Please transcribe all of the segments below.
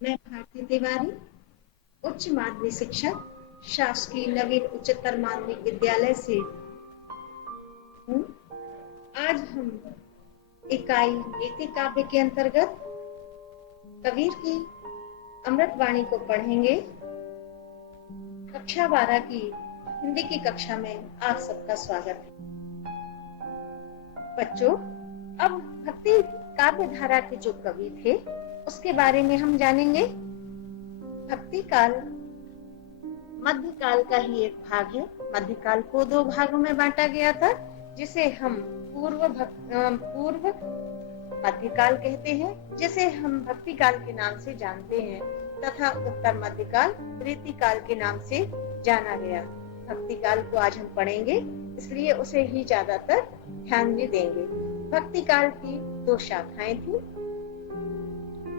मैं भारती तिवारी, उच्च माध्यमिक शिक्षक, शासकीय नवीन उच्चतर माध्यमिक विद्यालय से हूँ। आज हम इकाई नीति काव्य के अंतर्गत कबीर की अमृतवाणी को पढ़ेंगे। कक्षा 12 की हिंदी की कक्षा में आप सबका स्वागत है। बच्चों, अब भक्ति काव्य धारा के जो कवि थे उसके बारे में हम जानेंगे। भक्ति काल मध्यकाल का ही एक भाग है। मध्यकाल को दो भागों में बांटा गया था, जिसे हम पूर्व मध्यकाल कहते हैं, जिसे हम भक्ति काल के नाम से जानते हैं, तथा उत्तर मध्यकाल रीति काल के नाम से जाना गया। भक्ति काल को आज हम पढ़ेंगे, इसलिए उसे ही ज्यादातर ध्यान भी देंगे। भक्ति काल की दो शाखाएं थी,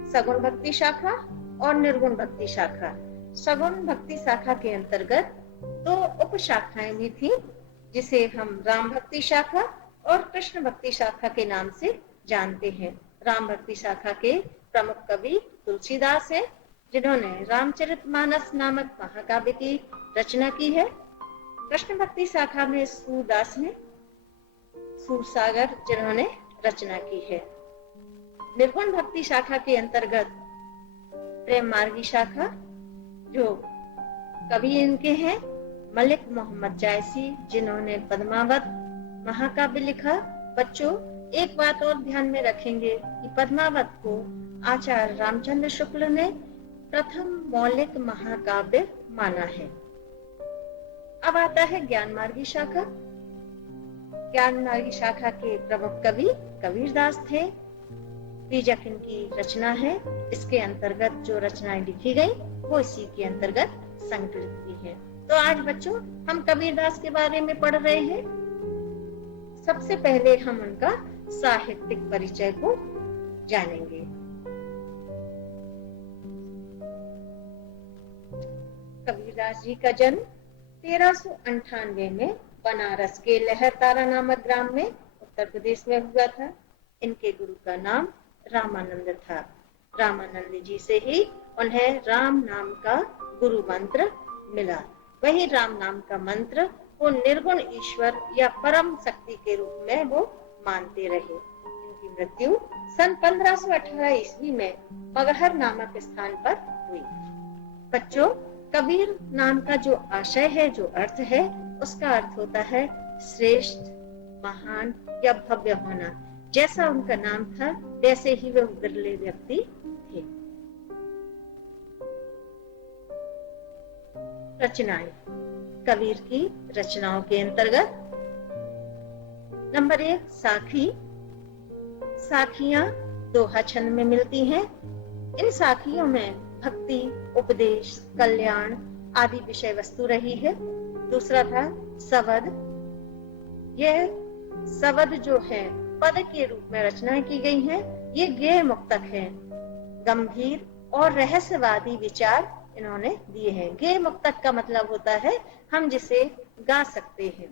सगुण भक्ति शाखा और निर्गुण भक्ति शाखा। सगुण भक्ति शाखा के अंतर्गत दो उप शाखाएं भी थी, जिसे हम राम भक्ति शाखा और कृष्ण भक्ति शाखा के नाम से जानते हैं। राम भक्ति शाखा के प्रमुख कवि तुलसीदास है, जिन्होंने रामचरितमानस नामक महाकाव्य की रचना की है। कृष्ण भक्ति शाखा में सूरदास ने सूरसागर जिन्होंने रचना की है। निर्गुण भक्ति शाखा के अंतर्गत प्रेम मार्गी शाखा, जो कवि इनके हैं मलिक मोहम्मद जायसी, जिन्होंने पद्मावत महाकाव्य लिखा। बच्चों, एक बात और ध्यान में रखेंगे कि पद्मावत को आचार्य रामचंद्र शुक्ल ने प्रथम मौलिक महाकाव्य माना है। अब आता है ज्ञान मार्गी शाखा। ज्ञान मार्गी शाखा के प्रमुख कवि कबीरदास थे। बीजक इनकी रचना है। इसके अंतर्गत जो रचनाएं लिखी गई वो इसी के अंतर्गत संकलित की है। तो आज बच्चों हम कबीरदास के बारे में पढ़ रहे हैं। सबसे पहले हम उनका साहित्यिक परिचय को जानेंगे। कबीरदास जी का जन्म 1398 में बनारस के लहरतारा नामक ग्राम में उत्तर प्रदेश में हुआ था। इनके गुरु का नाम रामानंद था। रामानंद जी से ही उन्हें राम नाम का गुरु मंत्र मिला। वही राम नाम का मंत्र वो निर्गुण ईश्वर या परम शक्ति के रूप में वो मानते रहे। इनकी मृत्यु सन 1518 ईस्वी में मगहर नामक स्थान पर हुई। बच्चों, कबीर नाम का जो आशय है, जो अर्थ है, उसका अर्थ होता है श्रेष्ठ, महान या भव्य होना। जैसा उनका नाम था वैसे ही वे बिरले व्यक्ति थे। रचनाएं। कबीर की रचनाओं के अंतर्गत नंबर 1 साखी। साखियां दोहा छंद में मिलती हैं। इन साखियों में भक्ति, उपदेश, कल्याण आदि विषय वस्तु रही है। दूसरा था सवद। यह सवद जो है पद के रूप में रचनाएं की गई हैं। ये गेय मुक्तक है। गंभीर और रहस्यवादी विचार इन्होंने दिए हैं। गेय मुक्तक का मतलब होता है हम जिसे गा सकते हैं।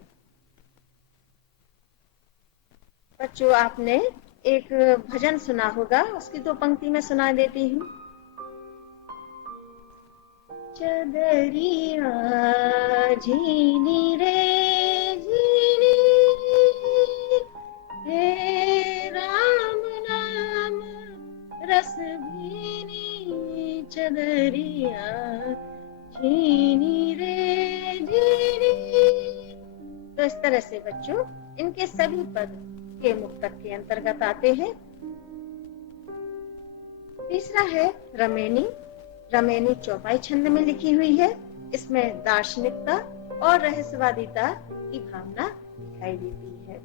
बच्चों, आपने एक भजन सुना होगा, उसकी दो पंक्ति में सुना देती हूँ। चदरिया झीनी रे झीनी, हे राम नाम रस भीनी, चदरिया झीनी रे झीनी। तो इस तरह से बच्चों इनके सभी पद के मुक्तक के अंतर्गत आते हैं। तीसरा है रमेनी। रमेनी चौपाई छंद में लिखी हुई है। इसमें दार्शनिकता और रहस्यवादिता की भावना दिखाई देती है।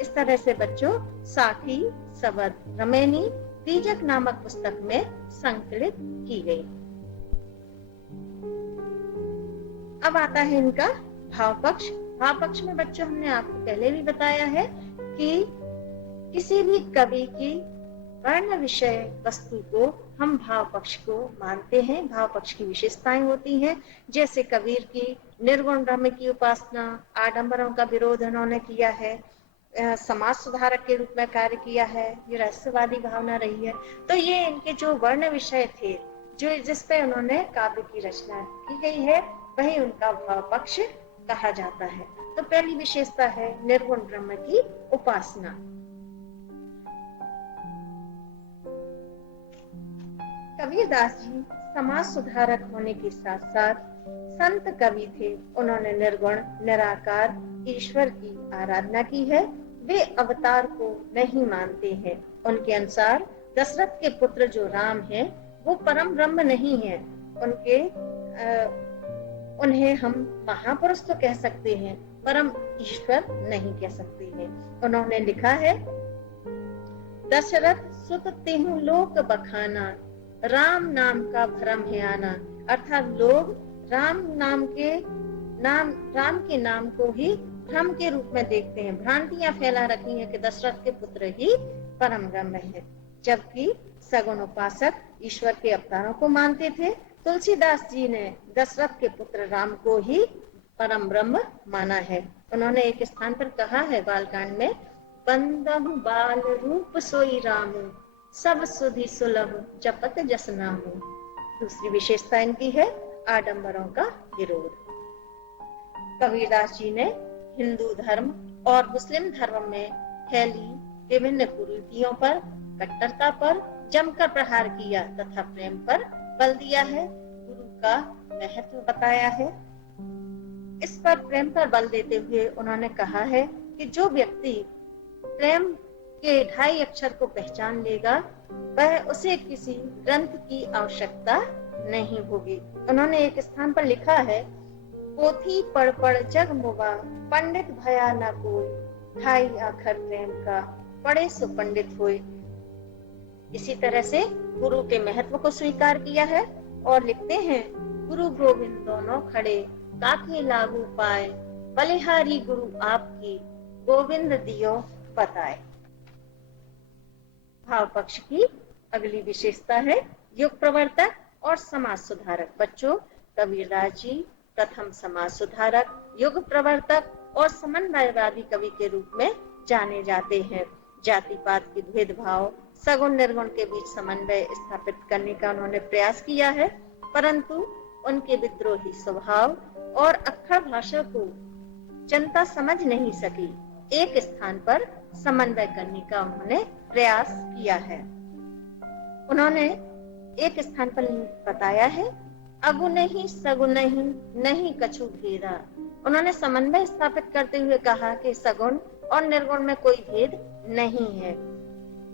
इस तरह से बच्चों साखी, सवद, रमेनी बीजक नामक पुस्तक में संकलित की गई। अब आता है इनका भाव पक्ष। भाव पक्ष में बच्चों हमने आपको पहले भी बताया है कि किसी भी कवि की वर्ण विषय वस्तु को हम भाव पक्ष को मानते हैं। भाव पक्ष की विशेषताएं होती हैं, जैसे कबीर की निर्गुण ब्रह्म की उपासना, आडंबरों का विरोध उन्होंने किया है, समाज सुधारक के रूप में कार्य किया है, ये रहस्यवादी भावना रही है। तो ये इनके जो वर्ण विषय थे, जो जिस पे उन्होंने काव्य की रचना की गई है वही उनका भाव पक्ष कहा जाता है। तो पहली विशेषता है निर्गुण ब्रह्म की उपासना। कबीरदास जी समाज सुधारक होने के साथ साथ संत कवि थे। उन्होंने निर्गुण निराकार ईश्वर की आराधना की है। वे अवतार को नहीं मानते हैं। उनके अनुसार दशरथ के पुत्र जो राम है वो परम ब्रह्म नहीं है। उन्हें हम महापुरुष तो कह सकते हैं, परम ईश्वर नहीं कह सकते हैं। उन्होंने लिखा है, दशरथ सुत तेहु लोक बखाना, राम नाम का भ्रम है आना। अर्थात लोग राम के नाम को ही भ्रम के रूप में देखते हैं। भ्रांतियां फैला रखी हैं कि दशरथ के पुत्र ही परम ब्रह्म है, जबकि सगुण उपासक ईश्वर के अवतारों को मानते थे। तुलसीदास जी ने दशरथ के पुत्र राम को ही परम ब्रह्म माना है। उन्होंने एक स्थान पर कहा है बालकांड में, बंदहु बाल रूप सोई रामु, सब सुधि सुलभ जपत जस नामु। दूसरी विशेषता इनकी है आडंबरों का विरोध। कबीरदास जी ने हिंदू धर्म और मुस्लिम धर्म में फैली विभिन्न कुरीतियों पर, कट्टरता पर जमकर प्रहार किया तथा प्रेम पर बल दिया है। गुरु का महत्व बताया है। इस पर प्रेम पर बल देते हुए उन्होंने कहा है कि जो व्यक्ति प्रेम के 2.5 अक्षर को पहचान लेगा वह उसे किसी ग्रंथ की आवश्यकता नहीं होगी। उन्होंने एक स्थान पर लिखा है, पोथी पढ़ पढ़ जग मुवा, पंडित भया न कोई, 2.5 अक्षर प्रेम का, पढ़े सो पंडित होए। इसी तरह से गुरु के महत्व को स्वीकार किया है और लिखते हैं, गुरु गोविंद दोनों खड़े, काके लागू पाए, बलिहारी गुरु आपकी, गोविंद दियो बताए। भाव पक्ष की अगली विशेषता है युग प्रवर्तक और समाज सुधारक। बच्चों, कबीरदास जी प्रथम समाज सुधारक, युग प्रवर्तक और समन्वयवादी कवि के रूप में जाने जाते हैं। जाति पात के भेदभाव, सगुण निर्गुण के बीच समन्वय स्थापित करने का उन्होंने प्रयास किया है, परंतु उनके विद्रोही स्वभाव और अक्खड़ भाषा को जनता समझ नहीं सकी। एक स्थान पर समन्वय करने का उन्होंने प्रयास किया है। उन्होंने एक स्थान पर बताया है, अगु नहीं सगु नहीं, नहीं कछु भेदा। उन्होंने समन्वय स्थापित करते हुए कहा कि सगुण और निर्गुण में कोई भेद नहीं है।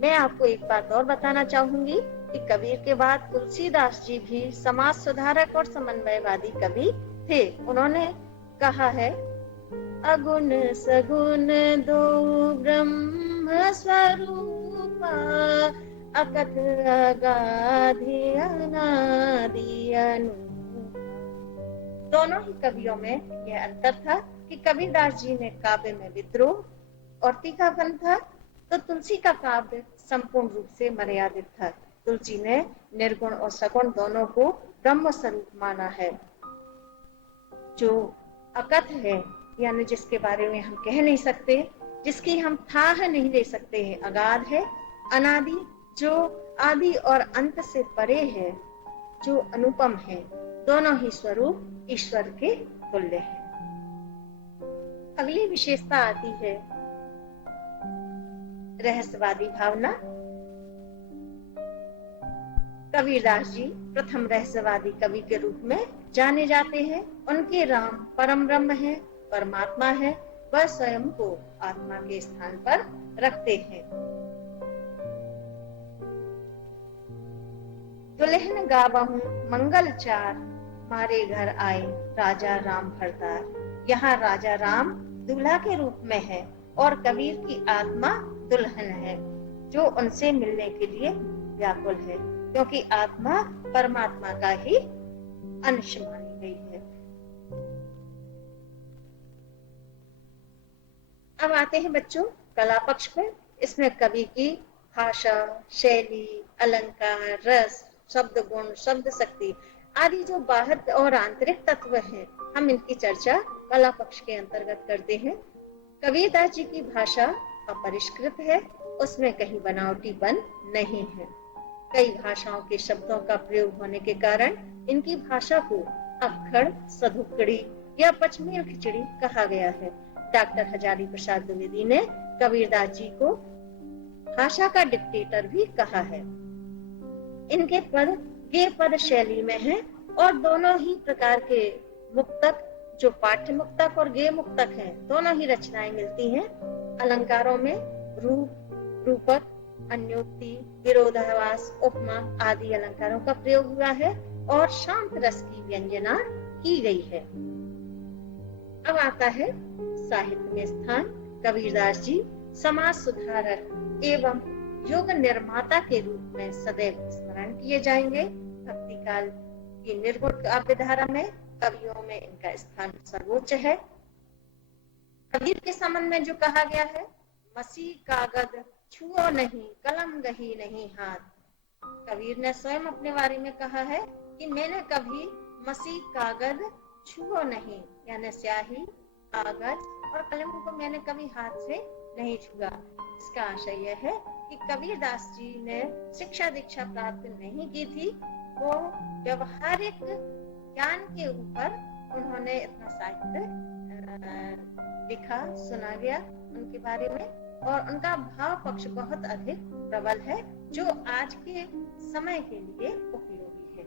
मैं आपको एक बात और बताना चाहूंगी कि कबीर के बाद तुलसीदास जी भी समाज सुधारक और समन्वयवादी कवि थे। उन्होंने कहा है, अगुण सगुण दो ब्रह्म स्वरूपा, अकथ अगाधि अनादि अनूपा। दोनों ही कवियों में यह अंतर था कि कबीरदास जी ने काव्य में विद्रोह और तीखापन था, तो तुलसी का काव्य संपूर्ण रूप से मर्यादित था। तुलसी ने निर्गुण और सगुण दोनों को ब्रह्म स्वरूप माना है। जो अकथ है, यानी जिसके बारे में हम कह नहीं सकते, जिसकी हम थाह नहीं ले सकते हैं, अगाध है। अनादि, जो आदि और अंत से परे है, जो अनुपम है। दोनों ही स्वरूप ईश्वर के तुल्य है। अगली विशेषता आती है रहस्यवादी भावना। कबीरदास जी प्रथम रहस्यवादी कवि के रूप में जाने जाते हैं। उनके राम परम ब्रह्म है, परमात्मा है। वह स्वयं को आत्मा के स्थान पर रखते हैं। दुल्हन गावहूं मंगल चार, मारे घर आए राजा राम भरतार। यहाँ राजा राम दूल्हा के रूप में है और कबीर की आत्मा दुल्हन है, जो उनसे मिलने के लिए व्याकुल है, क्योंकि आत्मा परमात्मा का ही अंश मानी गई है। अब आते हैं बच्चों कला पक्ष पर। इसमें कवि की भाषा, शैली, अलंकार, रस, शब्द गुण, शब्द शक्ति आदि जो बाह्य और आंतरिक तत्व हैं, हम इनकी चर्चा कला पक्ष के अंतर्गत करते हैं। कबीरदास जी की भाषा अपरिष्कृत है, उसमें कहीं बनावटीपन नहीं है। कई भाषाओं के शब्दों का प्रयोग होने के कारण इनकी भाषा को अक्खड़, सधुक्कड़ी या पचमेल खिचड़ी कहा गया है। डॉक्टर हजारी प्रसाद द्विवेदी ने कबीरदास जी को भाषा का डिक्टेटर भी कहा है। इनके पद गे पद शैली में हैं और दोनों ही प्रकार के मुक्तक, जो पाठ्य मुक्तक और गे मुक्तक हैं, दोनों ही रचनाएं मिलती हैं। अलंकारों में रूप, रूपक, अन्योक्ति, विरोधाभास, उपमा आदि अलंकारों का प्रयोग हुआ है और शांत रस की व्यंजना की गई है। अब आता है साहित्य में स्थान। कबीरदास जी समाज सुधारक एवं युग निर्माता के रूप में सदैव स्मरण किए जाएंगे। भक्ति काल की निर्गुण काव्य धारा में कवियों में इनका स्थान सर्वोच्च है। कबीर के संबंध में जो कहा गया है, मसी कागज छुओ नहीं, कलम गही नहीं हाथ। कबीर ने स्वयं अपने बारे में कहा है कि मैंने कभी मसी कागज छुओ नहीं, यानी स्याही, कागज और कलम को मैंने कभी हाथ से नहीं छुआ। इसका आशय यह है कि कबीरदास जी ने शिक्षा दीक्षा प्राप्त नहीं की थी। वो व्यवहारिक ज्ञान के ऊपर उन्होंने इतना साहित्य लिखा, सुना गया उनके बारे में, और उनका भाव पक्ष बहुत अधिक प्रबल है, जो आज के समय के लिए उपयोगी है।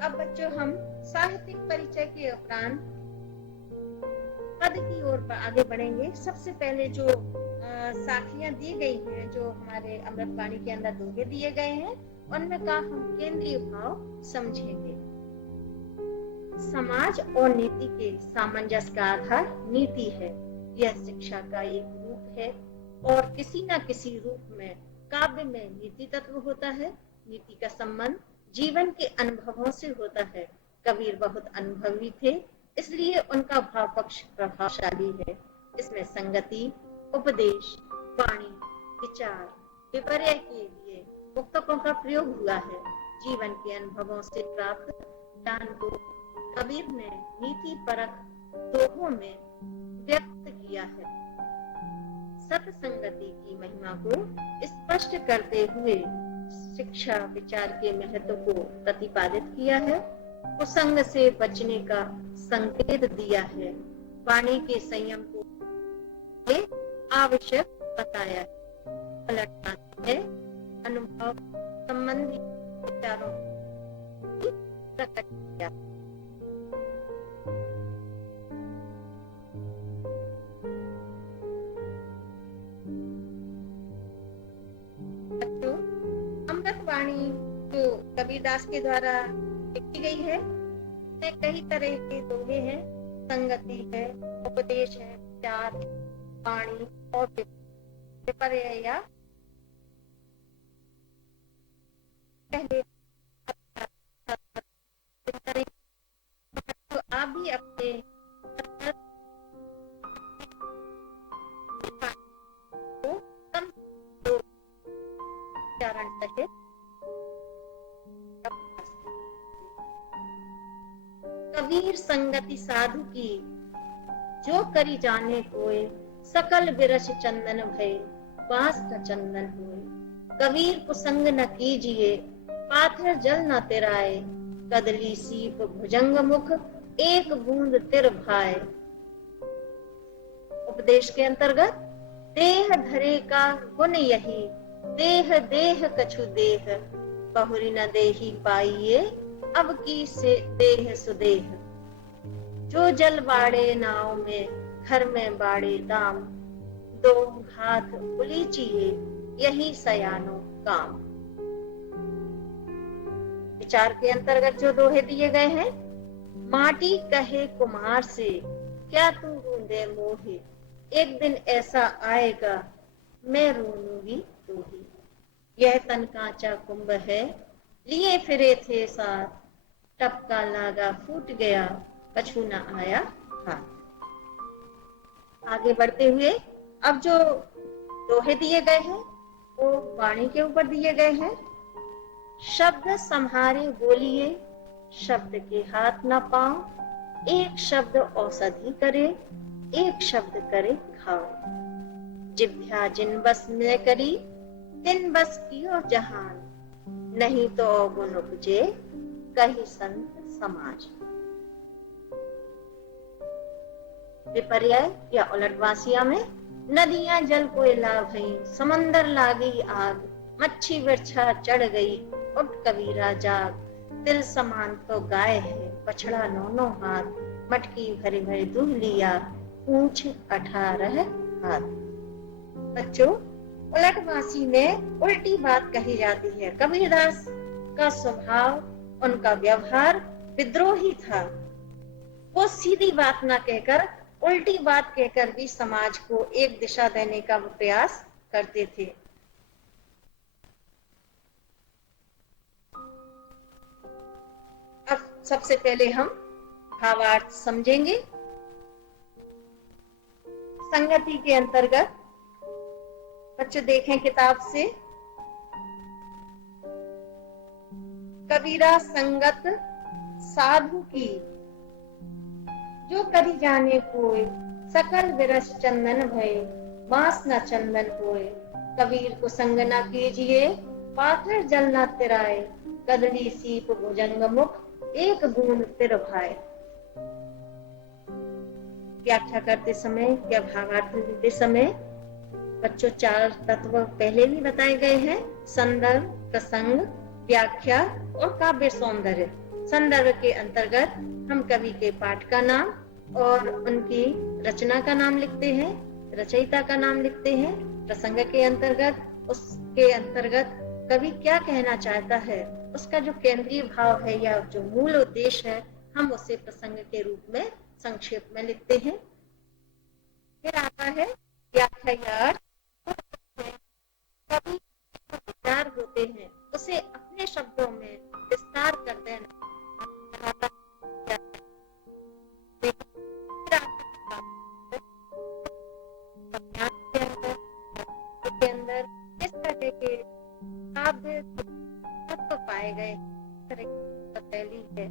अब बच्चों, हम साहित्यिक परिचय के उपरांत पद की ओर आगे बढ़ेंगे। सबसे पहले जो साखियां दी गई हैं, जो हमारे अमृतवाणी के अंदर दोहे दिए गए हैं, उनमें का हम केंद्रीय भाव समझेंगे। समाज और नीति के सामंजस्य का आधार नीति है। यह शिक्षा का एक रूप है और किसी न किसी रूप में काव्य में नीति तत्व होता है। नीति का संबंध जीवन के अनुभवों से होता है। कबीर बहुत अनुभवी थे, इसलिए उनका भाव पक्ष प्रभावशाली है। इसमें संगति, उपदेश, वाणी, विचार, विपर्य के लिए मुक्तकों का प्रयोग हुआ है। जीवन के अनुभवों से प्राप्त ज्ञान को कबीर ने नीति परक दोहों में व्यक्त किया है। सत्संगति की महिमा को स्पष्ट करते हुए शिक्षा विचार के महत्व को प्रतिपादित किया है। कुसंग से बचने का संकेत दिया है। वाणी के संयम को आवश्यक बताया है। पलटना है अनुभव संबंधी विचारों की प्रकट किया। अमृतवाणी जो कबीरदास के द्वारा लिखी गई है, इसमें कई तरह के दोहे हैं। संगति है, उपदेश है, विचार, वाणी और विपर्य या पहले तो आप भी अपने उच्चारण सहित कबीर संगति साधु की जो करी जाने कोय, सकल बिरछ चंदन भय बांस का चंदन होय। कबीर कुसंग न कीजिए, पाथर जल न तिराए, कदली सीप भुजंग मुख एक बूंद तिर भाए। उपदेश के अंतर्गत देह धरे का गुण यही, देह देह कछु देह, बहुरी न देही पाइए, अब की से देह सुदेह। जो जल बाड़े नाव में, घर में बाड़े दाम, दो हाथ उलीचिए, यही सयानो काम। विचार के अंतर्गत जो दोहे दिए गए हैं, माटी कहे कुम्हार से, क्या तू रूंदे मोहे, एक दिन ऐसा आएगा मैं रूंगी तू ही। यह तन कांचा कुंभ है, लिए फिरे थे साथ, टपका लागा फूट गया, कछु न आया हाथ। आगे बढ़ते हुए अब जो दोहे दिए गए हैं वो वाणी के ऊपर दिए गए हैं। शब्द संहारे बोलिए, शब्द के हाथ न पाओ, एक शब्द औषधि करे, एक शब्द करे घाव। जिभ्या जिन बस में करी, तिन बस कियो जहान, नहीं तो गुण उपजे कही संत समाज। विपर्य या उलटवासिया में नदियां जल कोयला भई, समंदर लागी आग, मच्छी बिरछा चढ़ गई, उठ कबीरा जाग, तिल समान तो गाय है, बछड़ा नौनो हाथ, मटकी भरी भरी दूध लिया, पूंछ 18 हाथ। बच्चों, उलटवासी में उल्टी बात कही जाती है। कबीरदास का स्वभाव, उनका व्यवहार विद्रोही था। वो सीधी बात ना कहकर उल्टी बात कहकर भी समाज को एक दिशा देने का प्रयास करते थे। अब सबसे पहले हम भावार्थ समझेंगे। संगति के अंतर्गत बच्चे देखें किताब से, कबीरा संगत साधु की, जो करी जाने कोय, सकल विरस चंदन भय, बांस न चंदन होय। कबीर को संग न कीजिए, पाथर जल न तिराए, कदली सीप भुजंग मुख, एक बूंद तिर भाए। व्याख्या करते समय या भावार्थ देते समय बच्चों 4 तत्व पहले भी बताए गए हैं: संदर्भ, प्रसंग, व्याख्या और काव्य सौंदर्य। संदर्भ के अंतर्गत हम कवि के पाठ का नाम और उनकी रचना का नाम लिखते हैं, रचयिता का नाम लिखते हैं। प्रसंग के अंतर्गत उसके अंतर्गत कवि क्या कहना चाहता है, उसका जो केंद्रीय भाव है या जो मूल उद्देश्य है, हम उसे प्रसंग के रूप में संक्षेप में लिखते हैं। फिर आता है व्याख्या। कवि विचार होते हैं, उसे अपने शब्दों में विस्तार कर देना। के अंदर इस तरह के काव्य तत्व पाए गए, इस तरह की शैली है,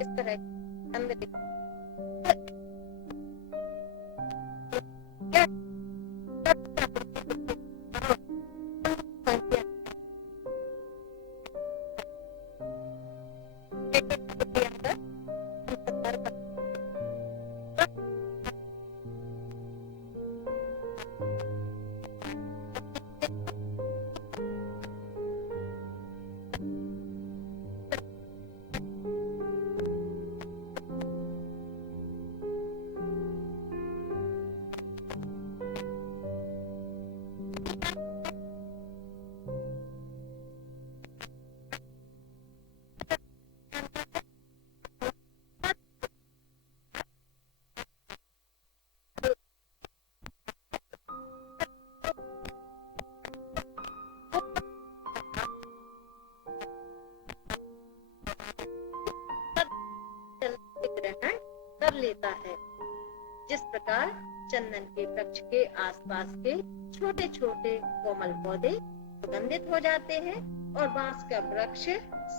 इस तरह ग्रहण कर लेता है। जिस प्रकार चंदन के वृक्ष के आसपास के छोटे छोटे कोमल पौधे सुगंधित हो जाते हैं और बांस का वृक्ष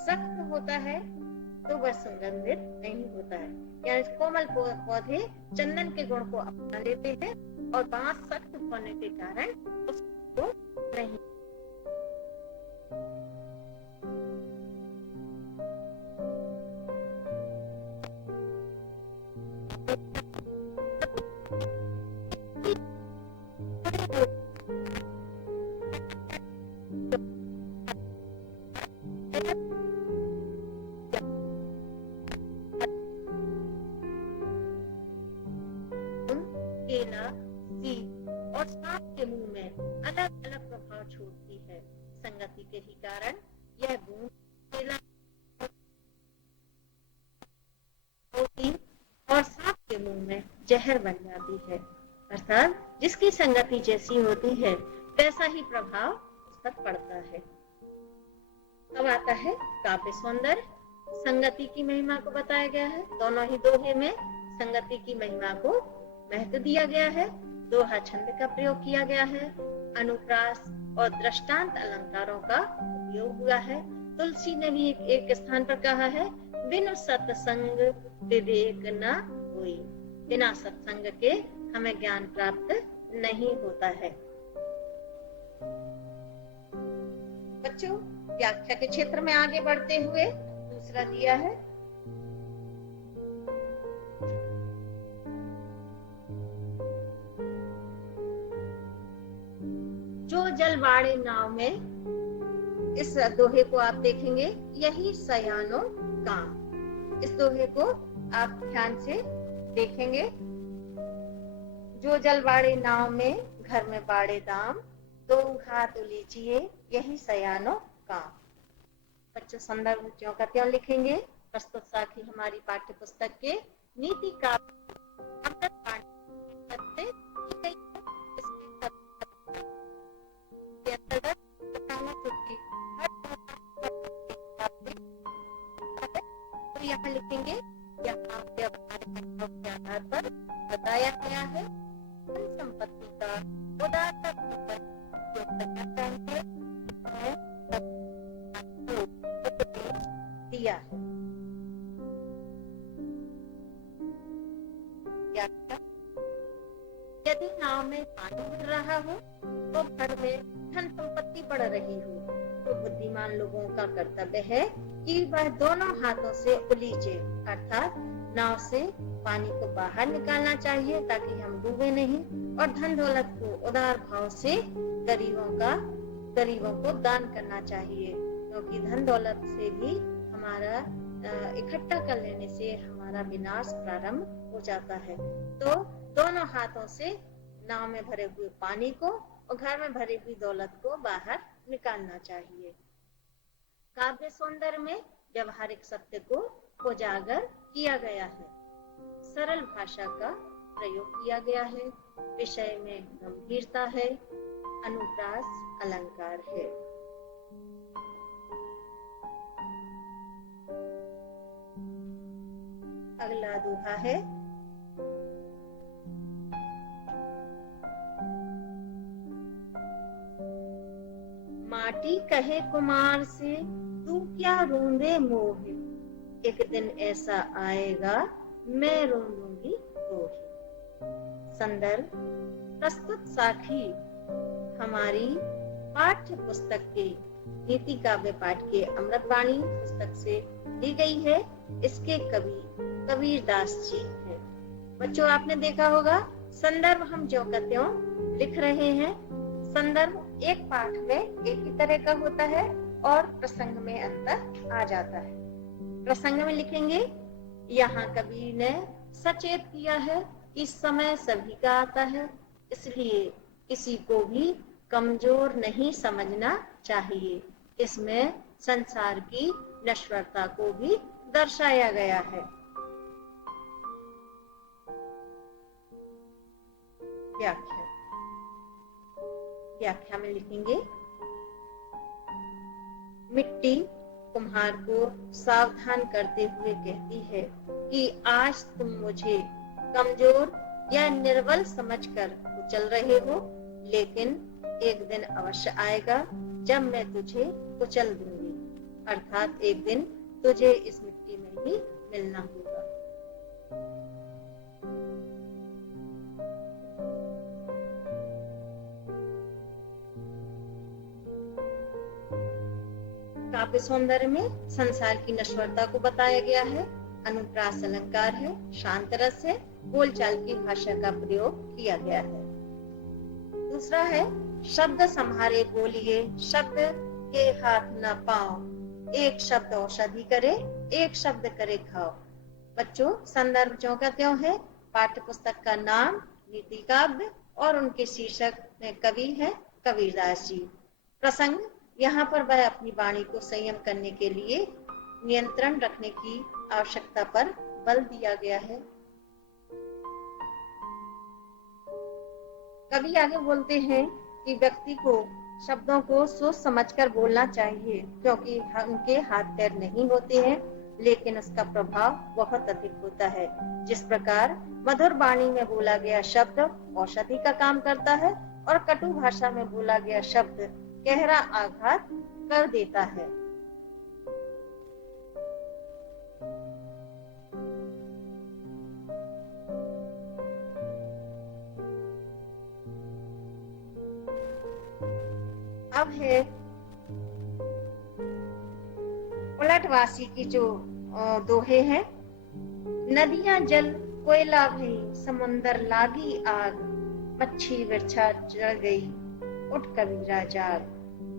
सख्त होता है तो वह सुगंधित नहीं होता है। यानी कोमल पौधे चंदन के गुण को अपना लेते हैं और बांस सख्त होने के कारण उसको नहीं। केला, सीप और सांप के मुंह में अलग अलग प्रभाव छोड़ती है। संगति के ही कारण यह बूंद केला और सांप के मुंह में जहर बन जाती है। अर्थात जिसकी संगति जैसी होती है वैसा ही प्रभाव उस पर पड़ता है। अब आता है काव्य सौंदर्य। संगति की महिमा को बताया गया है। दोनों ही दोहे में संगति की महिमा को महत्व दिया गया है। दोहा छंद का प्रयोग किया गया है। अनुप्रास और दृष्टांत अलंकारों का उपयोग हुआ है। तुलसी ने भी एक स्थान पर कहा है, बिनु सत्संग विवेक न होई। बिना सत्संग के हमें ज्ञान प्राप्त नहीं होता है। बच्चों, व्याख्या के क्षेत्र में आगे बढ़ते हुए दूसरा दिया है, जो जल बाड़े नाव में। इस दोहे को आप देखेंगे, यही सयानो काम। इस दोहे को आप ध्यान से देखेंगे। जो जल बाड़े नाव में, घर में बाड़े दाम, दो हाथ उलीचिए, यही सयानो काम। बच्चों, संदर्भ ज्यों का त्यों लिखेंगे। प्रस्तुत साखी हमारी पाठ्य पुस्तक के नीति का तो यहाँ लिखेंगे, यहाँ व्यवहारिक के आधार पर बताया गया है संपत्ति का उदाहरण दिया है। यदि नाव में पानी भर रहा हो तो घर में धन संपत्ति बढ़ रही हो, तो बुद्धिमान लोगों का कर्तव्य है कि वह दोनों हाथों से उलीचे, अर्थात नाव से पानी को बाहर निकालना चाहिए ताकि हम डूबे नहीं, और धन दौलत को उदार भाव से गरीबों को दान करना चाहिए, क्योंकि धन दौलत से भी हमारा इकट्ठा कर लेने से हमारा विनाश प्रारंभ हो जाता है। तो दोनों हाथों से नाव में भरे हुए पानी को और घर में भरी हुई दौलत को बाहर निकालना चाहिए। काव्य सौंदर्य में व्यवहारिक सत्य को उजागर किया गया है, सरल भाषा का प्रयोग किया गया है, विषय में गंभीरता है, अनुप्रास अलंकार है। अगला दोहा है, माटी कहे कुमार से तू क्या रोंदे मोह, एक दिन ऐसा आएगा मैं रोंदूंगी रोही। संदर्भ, प्रस्तुत साखी हमारी पाठ्य पुस्तक के नीति काव्य पाठ के अमृतवाणी पुस्तक से ली गई है। इसके कवि कबीर दास जी हैं। बच्चों, आपने देखा होगा संदर्भ हम ज्यों का त्यों लिख रहे हैं। संदर्भ एक पाठ में एक ही तरह का होता है और प्रसंग में अंतर आ जाता है। प्रसंग में लिखेंगे, यहाँ कबीर ने सचेत किया है कि समय सभी का आता है, इसलिए किसी को भी कमजोर नहीं समझना चाहिए। इसमें संसार की नश्वरता को भी दर्शाया गया है। व्याख्या में लिखेंगे, मिट्टी कुम्हार को सावधान करते हुए कहती है कि आज तुम मुझे कमजोर या निर्बल समझकर कुचल रहे हो, लेकिन एक दिन अवश्य आएगा जब मैं तुझे कुचल दूंगी, अर्थात एक दिन तुझे इस मिट्टी में ही मिलना होगा। काव्य सौंदर्य में संसार की नश्वरता को बताया गया है, अनुप्रास अलंकार है, शांत रस है, बोलचाल की भाषा का प्रयोग किया गया है। दूसरा है, शब्द संहारे बोलिए, शब्द के हाथ न पाओ, एक शब्द औषधि करे, एक शब्द करे खाओ। बच्चों, संदर्भ ज्यों का त्यों है। पाठ्य पुस्तक का नाम नीति काव्य और उनके शीर्षक में कवि है कबीरदास जी। प्रसंग, यहाँ पर वह अपनी वाणी को संयम करने के लिए नियंत्रण रखने की आवश्यकता पर बल दिया गया है। कवि आगे बोलते हैं कि व्यक्ति को शब्दों को सोच समझकर बोलना चाहिए, क्योंकि उनके हाथ पैर नहीं होते हैं, लेकिन उसका प्रभाव बहुत अधिक होता है। जिस प्रकार मधुर वाणी में बोला गया शब्द औषधि का काम करता है और कटु भाषा में बोला गया शब्द गहरा आघात कर देता है। अब है उलटवासी की जो दोहे हैं। नदियां जल कोयला भई, समुंदर लागी आग, मच्छी बिरछा जल गई, उठ कबीरा जाग।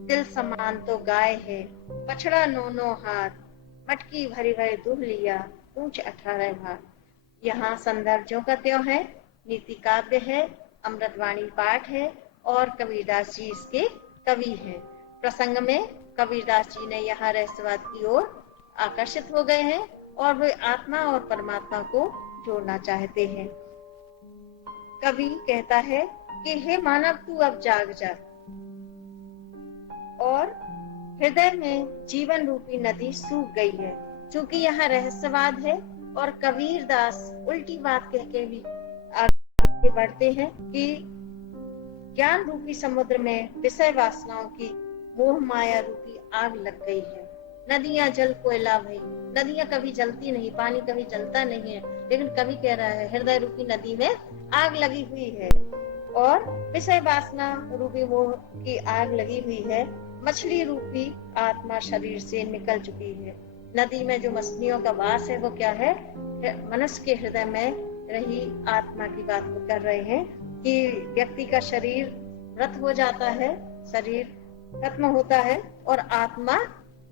दिल समान तो गाय है, बछड़ा नौ हाथ, मटकी भरी भरी दूध लिया, पूछ 18 भाग। यहाँ संदर्भों का त्यों है, नीति काव्य है, अमृतवाणी पाठ है और कबीरदास जी इसके कवि हैं। प्रसंग में कबीरदास जी ने यहाँ रहस्यवाद की ओर आकर्षित हो गए हैं और वे आत्मा और परमात्मा को जोड़ना चाहते हैं। कवि कहता है कि हे मानव तू अब जाग जा और हृदय में जीवन रूपी नदी सूख गई है। चूंकि यहाँ रहस्यवाद है और कबीरदास उल्टी बात कह के भी आगे बढ़ते हैं कि ज्ञान रूपी समुद्र में विषय वासनाओं की मोह माया रूपी आग लग गई है। नदियां जल कोयला भई, नदियां कभी जलती नहीं, पानी कभी जलता नहीं है, लेकिन कवि कह रहा है हृदय रूपी नदी में आग लगी हुई है और विषय वासना रूपी मोह की आग लगी हुई है। मछली रूपी आत्मा शरीर से निकल चुकी है। नदी में जो मछलियों का वास है वो क्या है, मनुष्य के हृदय में रही आत्मा की बात वो कर रहे हैं कि व्यक्ति का शरीर मृत हो जाता है, शरीर खत्म होता है और आत्मा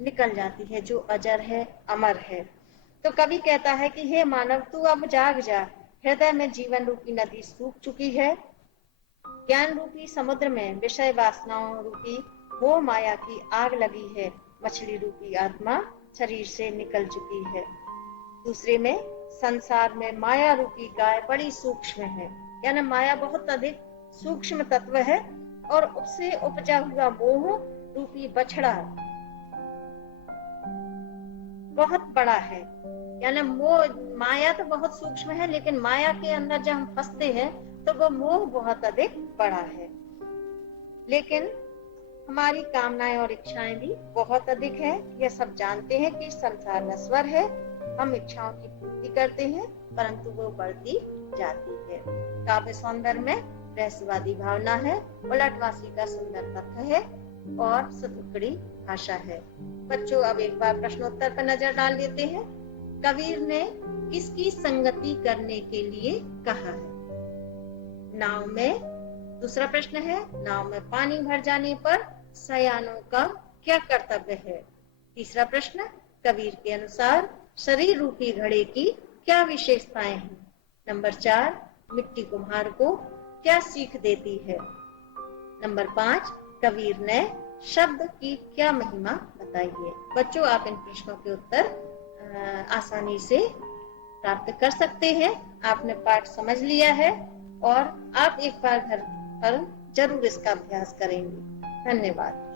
निकल जाती है जो अजर है, अमर है। तो कवि कहता है कि हे मानव तू अब जाग जा, हृदय में जीवन रूपी नदी सूख चुकी है। ज्ञान रूपी समुद्र में विषय वासनाओं रूपी मोह माया की आग लगी है। मछली रूपी आत्मा शरीर से निकल चुकी है। दूसरे में संसार में माया रूपी गाय बड़ी सूक्ष्म है, यानी माया बहुत अधिक सूक्ष्म तत्व है और उससे उपजा हुआ मोह रूपी बछड़ा बहुत बड़ा है। यानी मोह माया तो बहुत सूक्ष्म है, लेकिन माया के अंदर जब हम फंसते हैं तो वो मोह बहुत अधिक बड़ा है। लेकिन हमारी कामनाएं और इच्छाएं भी बहुत अधिक है। यह सब जानते हैं कि संसार नश्वर है, हम इच्छाओं की पूर्ति करते हैं परंतु वो बढ़ती जाती है। काव्य सौंदर्य में रहस्यवादी भावना है, उलटवासी का सुंदर तथ्य है और सतुकड़ी भाषा है। बच्चों अब एक बार प्रश्नोत्तर पर नजर डाल लेते हैं। कबीर ने किसकी संगति करने के लिए कहा है? नाव में, दूसरा प्रश्न है नाव में पानी भर जाने पर सयानों का क्या कर्तव्य है? तीसरा प्रश्न, कबीर के अनुसार शरीर रूपी घड़े की क्या विशेषताएं हैं? नंबर 4, मिट्टी कुम्हार को क्या सीख देती है? नंबर 5, कबीर ने शब्द की क्या महिमा बताई है? बच्चों आप इन प्रश्नों के उत्तर आसानी से प्राप्त कर सकते हैं। आपने पाठ समझ लिया है और आप एक बार घर पर जरूर इसका अभ्यास करेंगे। धन्यवाद।